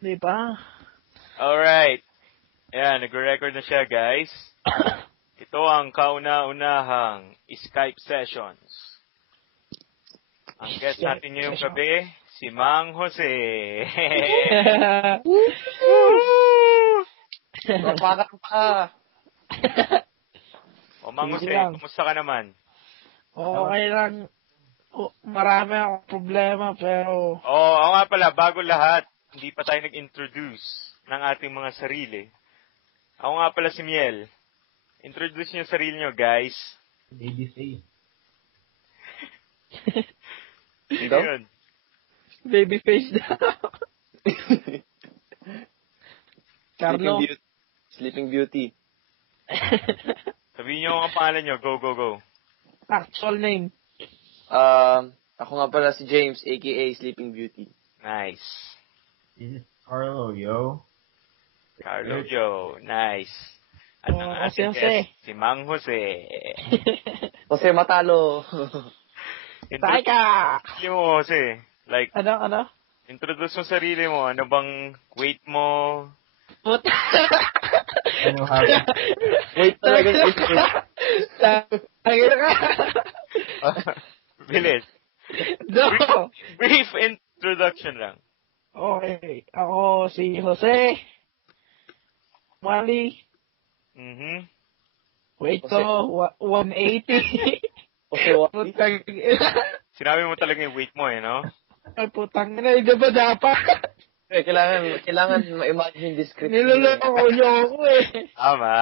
Di ba? Alright. Ayan, nag-record na siya, guys. Ito ang kauna-unahang Skype sessions. Ang guest natin ngayong gabi, si Mang Jose. Bakit pa? O Mang Jose, kumusta ka naman? Okay lang. Marami akong problema, pero... Oo nga pala, bago lahat, hindi pa tayo nag-introduce ng ating mga sarili. Ako nga pala si Miel. Introduce niyo sarili niyo, guys. Babyface. Sino yun? Babyface daw. Carlo. Sleeping Beauty. Sabihin niyo ang pangalan niyo. Go, go, go. Actual name. Ako nga pala si James, aka Sleeping Beauty. Nice. This is Carlo, yo. Carlo, yo. Nice. At ang ating Jose. guest, si Mang Jose. Jose Matalo. Tayo ka! Sarili mo, Jose. Like, Ano? introduce mo sarili mo. Ano bang weight mo? Puta! Ano hapon? Wait talaga. Tangin ka! Bilis. No! Brief introduction lang. Okay. Ako si Jose. Mali. Mhm. Weight ko, 180. Jose Wally. Putang Sinabi mo talaga yung weight mo, no? Ay, putang ina, hindi ba dapat? Kailangan ma-imagine yung description. Niloloko niyo ako eh. Tama.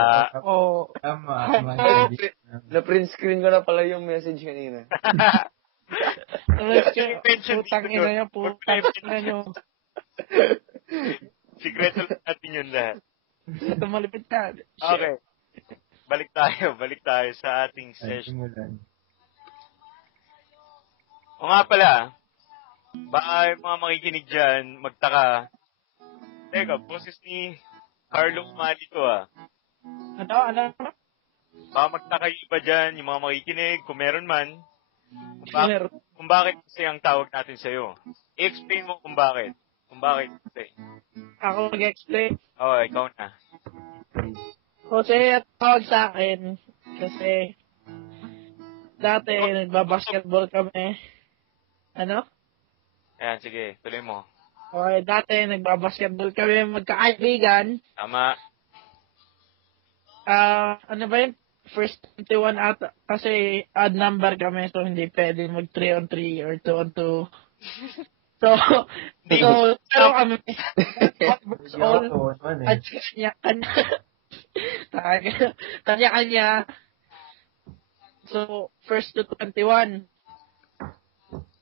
Oo. Tama. Na-print screen ko na pala yung message kanina. Putang ina niyo, putang ina niyo. Sikreto lang natin yun lahat. Ito malipit ka. Okay. Balik tayo sa ating session. O nga pala, baka yung mga makikinig dyan, magtaka. Teka, boses ni Carlo Umali to Ano? Baka magtaka yung iba dyan, yung mga makikinig, kung meron man. Kung bakit kasi ang tawag natin sa'yo. I-explain mo kung bakit. Kung bakit kasi. Ako mag-explain. Oo, ikaw na. Jose, at tawag sa akin. Kasi, dati, nagbabasketball kami. Ano? Ayan, sige, tuloy mo. Okay, dati, nagbabasketball kami, magkakaibigan. Tama. Ano ba yun? First 21 ata. Kasi odd number kami, so hindi pwede mag 3-on-3 or 2-on-2. So, pero kami, at kanya-kanya. So, first to 21.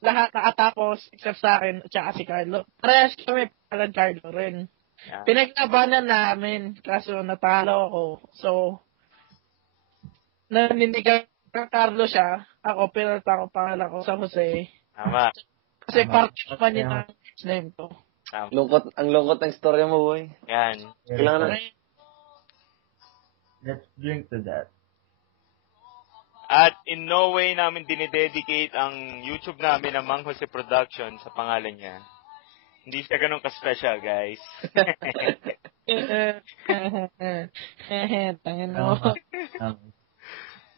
Lahat nakatapos, except sa akin, at saka si Carlo. Parehas kami, palang Carlo rin. Yeah. Pinaglabanan namin, kaso natalo ako. So, nanindigan ka Carlo siya, ako, pinalta ko pangalan ko sa Jose. Tama. Kasi part naman yun ang name ko. Tama. Ang lungkot ng storya mo, boy. Yan. Kailangan na. Let's drink to that. At in no way namin dinidedicate ang YouTube namin na Mang Jose Production sa pangalan niya. Hindi siya ganun ka-special, guys. Tangin mo.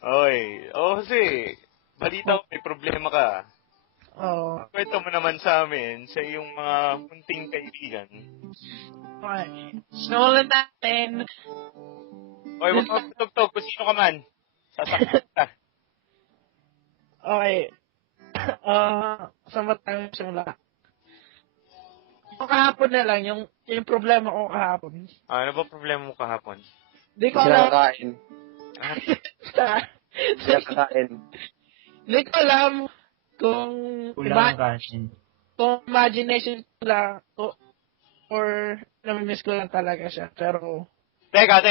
Oy, Jose, balita ko may problema ka. Oo. Kwento mo naman sa amin sa iyong mga munting kaibigan. Okay. Sinulan natin. Oy, wag mo tutugtog kung sino ka man. Sasaktan ka. Okay. Saan ba tayo simula? Kahapon na lang, yung problema ko kahapon. Ano ba problema mo kahapon? Di ko alam. Kakain. Di ko alam kung Kulang kanin. kung imagination ko lang or namimiss ko lang talaga siya. Pero Teka.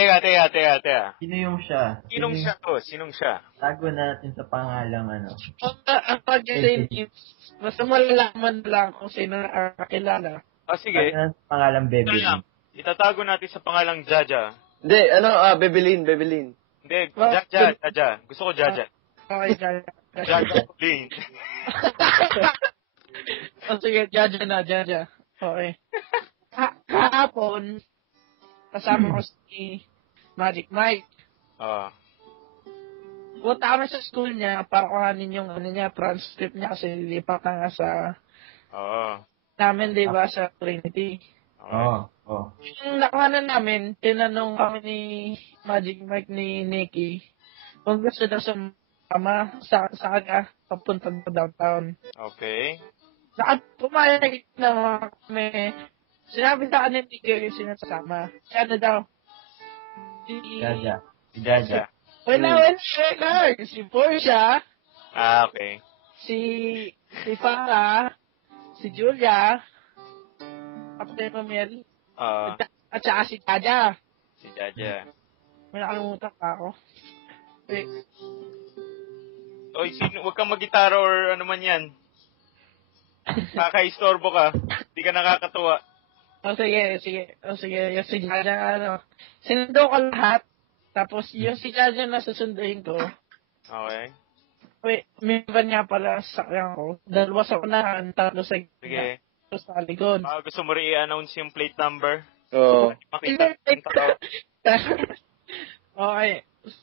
Sino yung siya? Sinong siya? Tago natin sa pangalang ano. ang pag-say is, basta malalaman lang kung sino na kakilala. Sige. Tago natin sa pangalang Bebe. Itatago natin sa pangalang Jaja. Hindi, Bebelin. Hindi, Jaja. Gusto ko Jaja. Okay, Jaja. Jaja Lane. Sige, Jaja na, Jaja. Okay. Hapon, kasama ko si Magic Mike. Punta kami sa school niya para kuhanin yung transcript niya kasi lilipat na nga sa namin, di ba, sa Trinity. Yung nakuhanan namin, tinanong kami ni Magic Mike ni Nikki kung gusto daw sumama sa kanya papunta sa downtown. Okay. Pumayag na kami. Sinabi sa kanya ni Nikki yung sinasama. Kaya na daw. Si Jaja. Wala. Si Portia. Okay. Si Farah. Si Julia. Kapatid Romel. At saka si Jaja. May nakalimutan pa ako. Oy, huwag kang mag-gitara or ano man yan. Kakaistorbo ka. Hindi ka nakakatuwa. Sige. Yung si Jaja, sinundo ko lahat. Tapos, yung si Jaja na susunduin ko. Okay. Wait, may van nga pala sa sakyan ko. 2 sa unahan, 3 sa sige. Sa likod. Gusto mo i-announce yung plate number? Oo. Makita. Okay.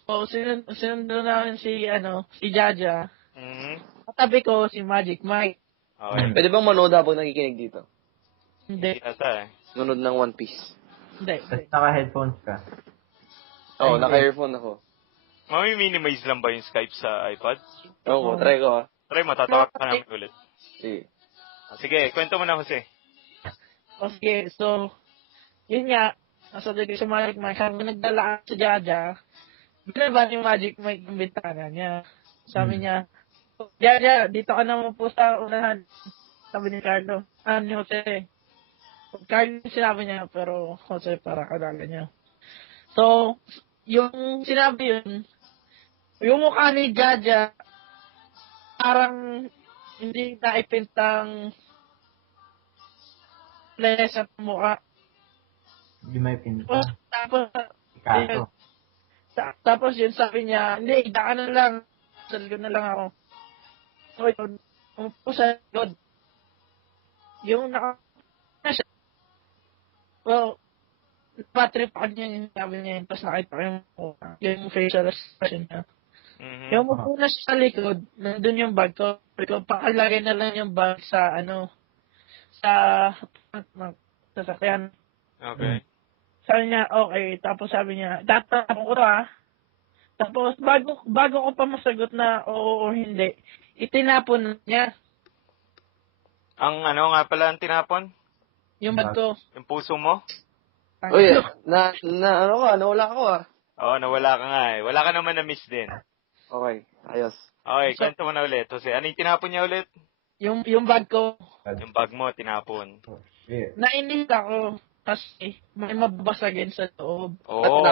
So, sinundo namin si Jaja. Katabi ko si Magic Mike. Okay. Pwede bang manood habang nakikinig dito? Hindi. Manood ng One Piece. Hindi. Naka-headphones ka? Oo, naka-earphone ako. Mami-minimize lang ba yung Skype sa iPad? Oo, try ko ha. Try mo, tatawag ka namin ulit. Sige. Sige, kwento mo na, Jose. Okay, so, yun nga, nasa dito sa Magic Mike, hanggang nagdala sa Jaja, binaba ni Magic Mike yung bintana niya. Sabi niya, Jaja, dito ka naman po sa unahan. Sabi ni Carlo. Ni Jose. Carlo sinabi niya, pero Jose para kalala niya. So, yung sinabi yun, yung mukha ni Jaja, parang hindi naipintang sa mukha. Hindi may pinta. Tapos yun sabi niya, hindi, daan na lang. Sa likod na lang ako. So yun, umupo sa likod. Yung siya. Well, napatrip ako niya yung sabi niya yun. Tapos nakita ko yung facial expression niya. Yung umupo na siya sa likod, nandun yung bag ko. Pakalagay na lang yung bag sa sa sasakyan. Okay. Sabi niya, okay. Tapos sabi niya, tatapon ko to. Tapos, bago ko pa masagot na oo o hindi, itinapon niya. Ang nga pala ang tinapon? Yung bag ko. Yung puso mo? Uy, nawala ko Oo, nawala ka nga eh. Wala ka naman na-miss din. Okay, ayos. Okay, kwento mo na ulit. Kasi, ano yung tinapon niya ulit? Yung bag ko. Yung bag mo, tinapon. Nainis ako. Kasi may mababasagin sa loob. Oo.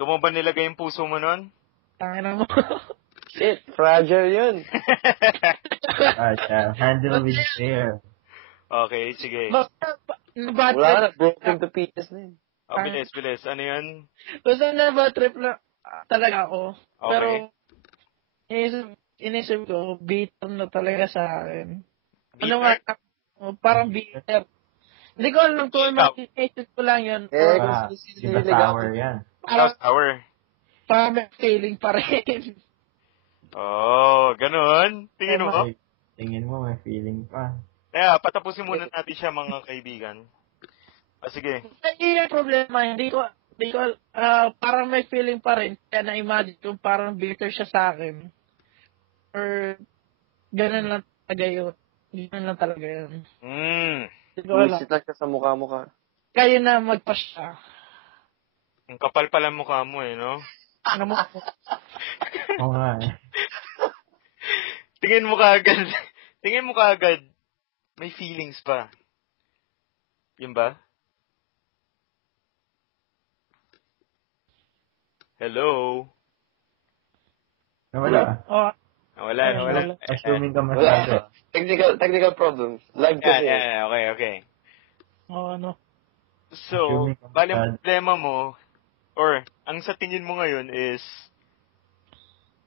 Doon mo ba nilagay yung puso mo nun? Tangina mo. Shit, fragile yun. Handle with care. Okay, sige. Wala na, broken to pieces na yun. Bilis. Ano yun? Basta na-trip na talaga ako. Okay. Pero, inisip ko, bitter na talaga sa akin. Bitter? Ano nga, parang bitter. Hindi ko alam kung mag-isip ko lang yun. Diba sour yan? Sour. Parang may feeling pa rin. Ganun. Tingin mo? Tingin mo, may feeling pa. Kaya, patapusin muna natin siya, mga kaibigan. Sige. Hindi yung problema. Hindi ko, parang may feeling pa rin. Kaya na-imagine kung parang bitter siya sa akin. Or, ganun lang talaga yun. Buisit lang siya sa mukha-mukha. Kayo na magpasya. Ang kapal pala mukha mo no? Ano mo? Oo nga eh. Tingin mo kaagad. May feelings pa. Yun ba? Hello? Nawala. Nawala. Assuming ka masyado. Technical problems. Live kasi. Okay. Ano? So, bali ang problema mo, or ang sa tingin mo ngayon is,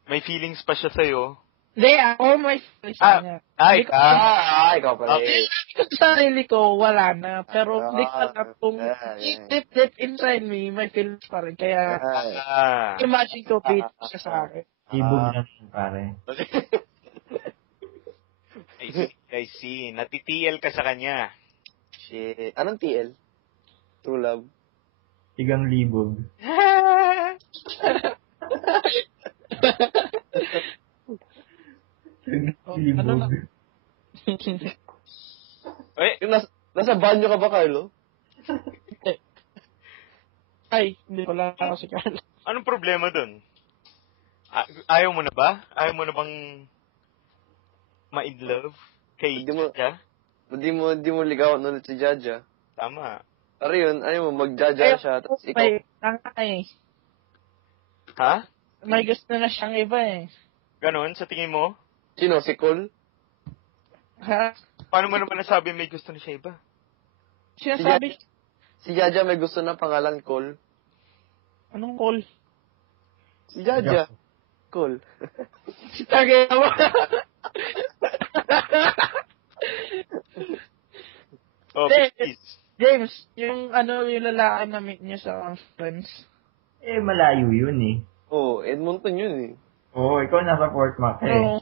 may feelings pa siya sa'yo? Hindi, ako may feelings sa kanya. Ikaw pala. Okay. Sa sarili ko, wala na. Pero hindi ko alam kung yeah. deep inside me, may feelings pa rin. Kaya, imagine ko, beat siya sa akin. Ibog lang, pare. I see. Natitiel ka sa kanya. Shit. Anong TL? True love. Tigang libog. Libog. Ano na? Yung nasa banyo ka ba, Carlo? Ay, hindi ko lang ako si Carlo. Anong problema dun? Ayaw mo na ba? Ayaw mo na bang ma-in love kay Jaja? Hindi mo ligawan ulit si Jaja. Tama. Pero yun, ayaw mo, mag-Jaja siya. Tapos ikaw, May, Ha? may gusto na siyang iba eh. Ganon, sa tingin mo? sino? Si Cole? Ha? Paano mo naman nasabi may gusto na siya iba? Sinasabi, Si Jaja may gusto na pangalan Cole. anong call? Si Jaja. Cole. Tagay mo. Oh, Hindi. please. James, yung lalaki na meet niya sa friends. Eh, malayo yun eh. Oh, Edmonton yun eh. Oo, ikaw nasa Fort Mac eh. Oo.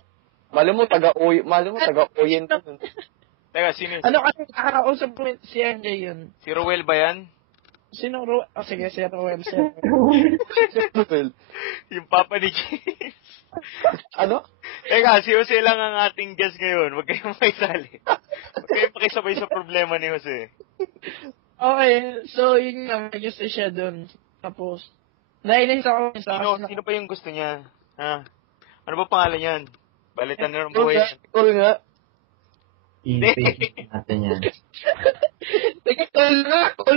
Mali mo taga-Oyen to. Teka, sino? Ano kasi nakakausap ko si MJ yun? Si Rowell ba yan? Sino sige, si Roel. Yung papa ni James. Ano? Teka, si Jose lang ang ating guest ngayon. Huwag kayong makisali. Huwag kayong pakisabay sa problema ni Jose. Okay, so yun nga, may gusto siya dun. Tapos, nainis ako sa Sino pa yung gusto niya? Ha? Ano ba pangalan yan? Balitan na ng buhay yan. Cole nga. I-face natin yan. Sige, call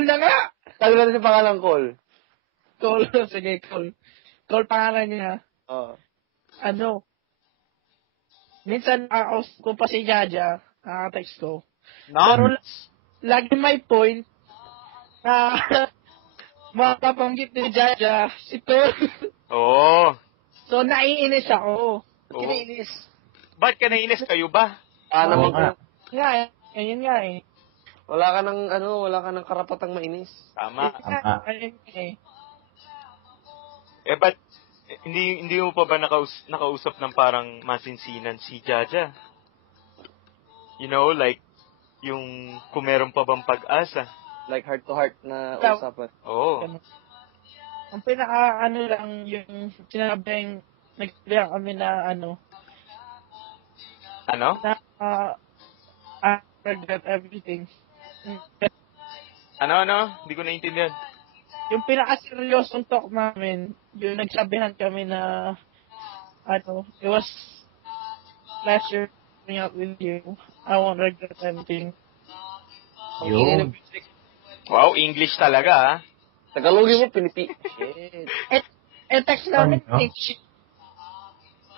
na nga! Tago natin si pangalan Cole. Call, sige, call. Call pangalan niya. Oo. Minsan nakakausap ko pa si Jaja, nakaka-text ko. No? Pero lagi may point na makapanggit ni Jaja, si Cole. Oo. So, naiinis ako. Oo. Kiniinis. Ba't ka nainis? Kayo ba? Naman nga. Nga eh. Ayun nga eh. wala ka ng karapatang mainis. Tama. Ayun nga eh. Ba't hindi mo pa ba nakausap ng parang masinsinan si Jaja? You know, like, yung kung meron pa bang pag-asa. Like heart to heart na Ikaw. usapan. Oo. Ang lang yung sinabing nagsabihan kami na Ano? na I regret everything. Ano? Hindi ko naintindihan. Yung pinaka-seryosong talk namin, yung nagsabihan kami na it was pleasure hanging out with you. I won't regret anything. Yun. Wow, English talaga, ha? Tagalogin mo, Shit. Text namin,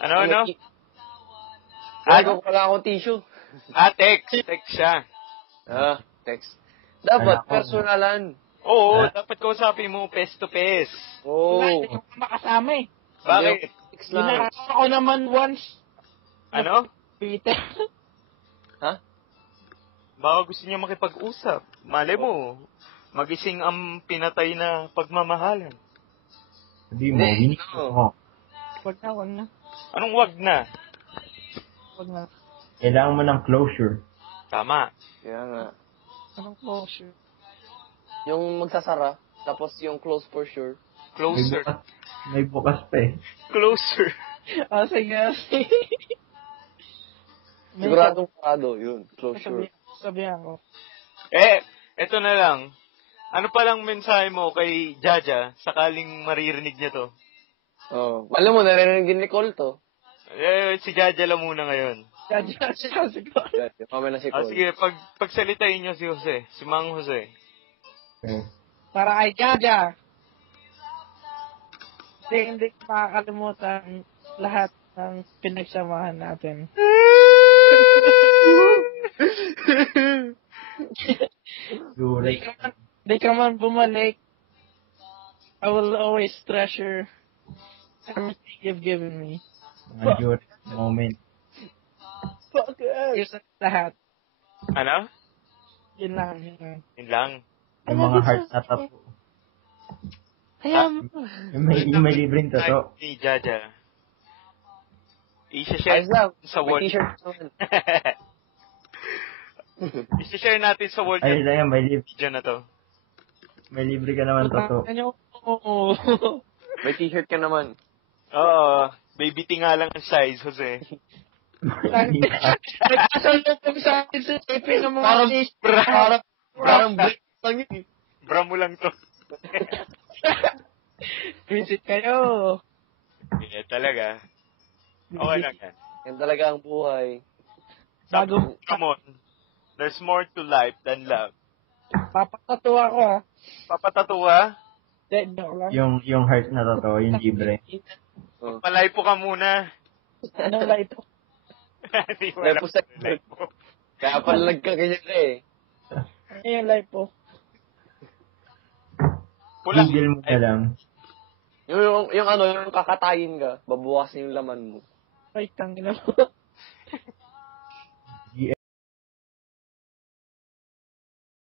Ano? Ano? Ano? Wala akong tissue. Text. Text siya. Text. Dapat Wala ako. Oo, personalan. dapat kausapin mo face to face. Hindi ko makasama eh. Bakit? Text lang. Ginagawa ko naman once. Ano? Peter. Baka gusto niya makipag-usap. Malay mo, magising ang pinatay na pagmamahalan. Sabi mo, winik mo. Wag na. Anong wag na? Wag na. Kailangan mo ng closure. Tama. Kaya nga. Anong closure? Yung magsasara, tapos yung close for sure. Closer. May bukas pa eh. Closer. Sige. Siguradong sarado, yun. Closure. Sabihan ko. Eto na lang. Ano palang mensahe mo kay Jaja sakaling maririnig niya to? Alam mo, narinig din ni Cole to. Si Jaja lang muna ngayon. Siya. Mamaya na si Cole. Sige, pagsalitain niyo si Jose. Si Mang Jose. Okay. Para kay Jaja. Hindi ko makakalimutan lahat ng pinagsamahan natin. Di ka man bumalik. I will always treasure everything you've given me. Mga during moment. Yun sa lahat. Ano? Yun lang, yun lang. Yun lang. Yung mga heart na tattoo. Yung may libreng tattoo. Ni Jaja. I-share Ayos lang. sa May wall. t-shirt naman. I-share natin sa wall Ayun lang yan, video na to. may libre ka naman tattoo. Ano? May t-shirt ka naman. Oo. Baby nga lang ang size, Jose. Nagkasalubong sa akin sa tape ng mga Parang break lang yun eh. Bra mo lang to. Visit kayo. Yeah, talaga. Okay lang yan. Yan talaga ang buhay. Bago, Come on. There's more to life than love. papakatuwa ko ha. Papatatuwa? Joke lang. Yung heart na tattoo, yung libre. Palay po ka muna. Ano ba ito? Hindi mo alam. Lepo sa Kaya pala nagkaganyan ka eh. Ano yung live po? Pula. Google mo na lang. Yung kakatayin ka, babawasan yung laman mo. Ay, tangina mo.